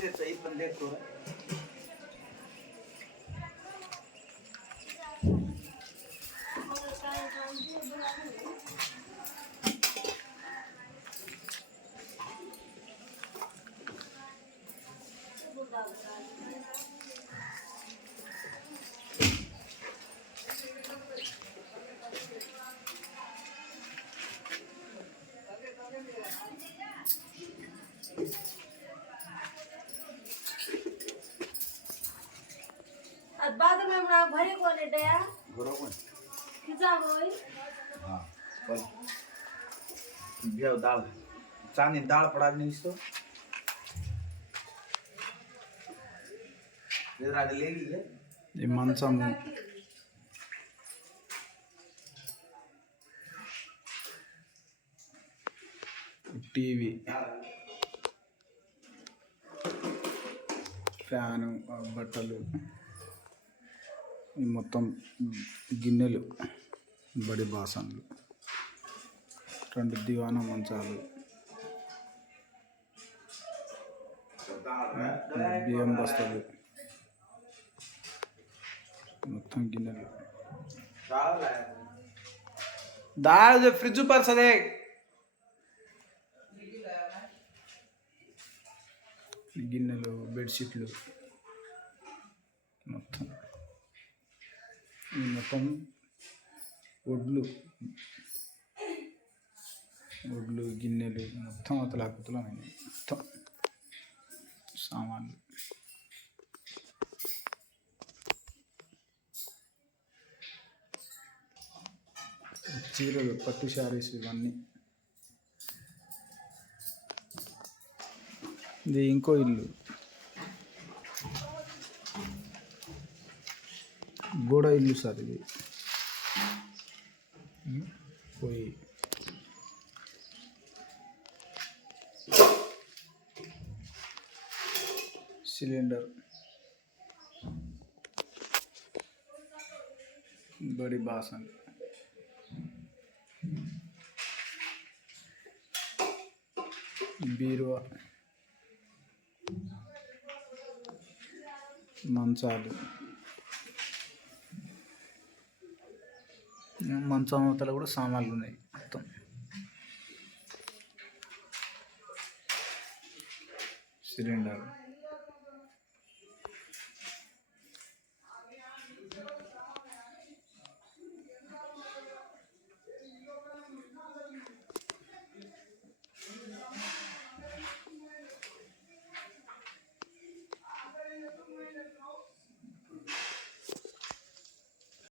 कशाचं आहे पण देखो बाद में हमरा भरे को ले दया बरोबर खिजा होई हां पण बिया डाळ चांदी डाळ पडा नहीं इसको ये राग लेगी ये मंचम టీవీ ఫ్యాను బట్టలు ఈ మొత్తం గిన్నెలు బడి బాసన్లు 2 దివానా మంచాలు బియ్యం బస్తాలు మొత్తం గిన్నెలు दाल जो फ्रिज पर सदे గిన్నెలు బెడ్షీట్లు మొత్తం మొత్తం వడ్లు గిన్నెలు మొత్తం అతలాకుతలం మొత్తం సామాన్లు చీరలు పట్టు శారీస్ ఇవన్నీ ఇది ఇంకో ఇల్లు గోడ ఇల్లు సార్ ఇది పోయి సిలిండర్ बड़ी बासन बीरुआ మంచాలు మంచం అవతల కూడా సామాన్లు ఉన్నాయి మొత్తం సిలిండర్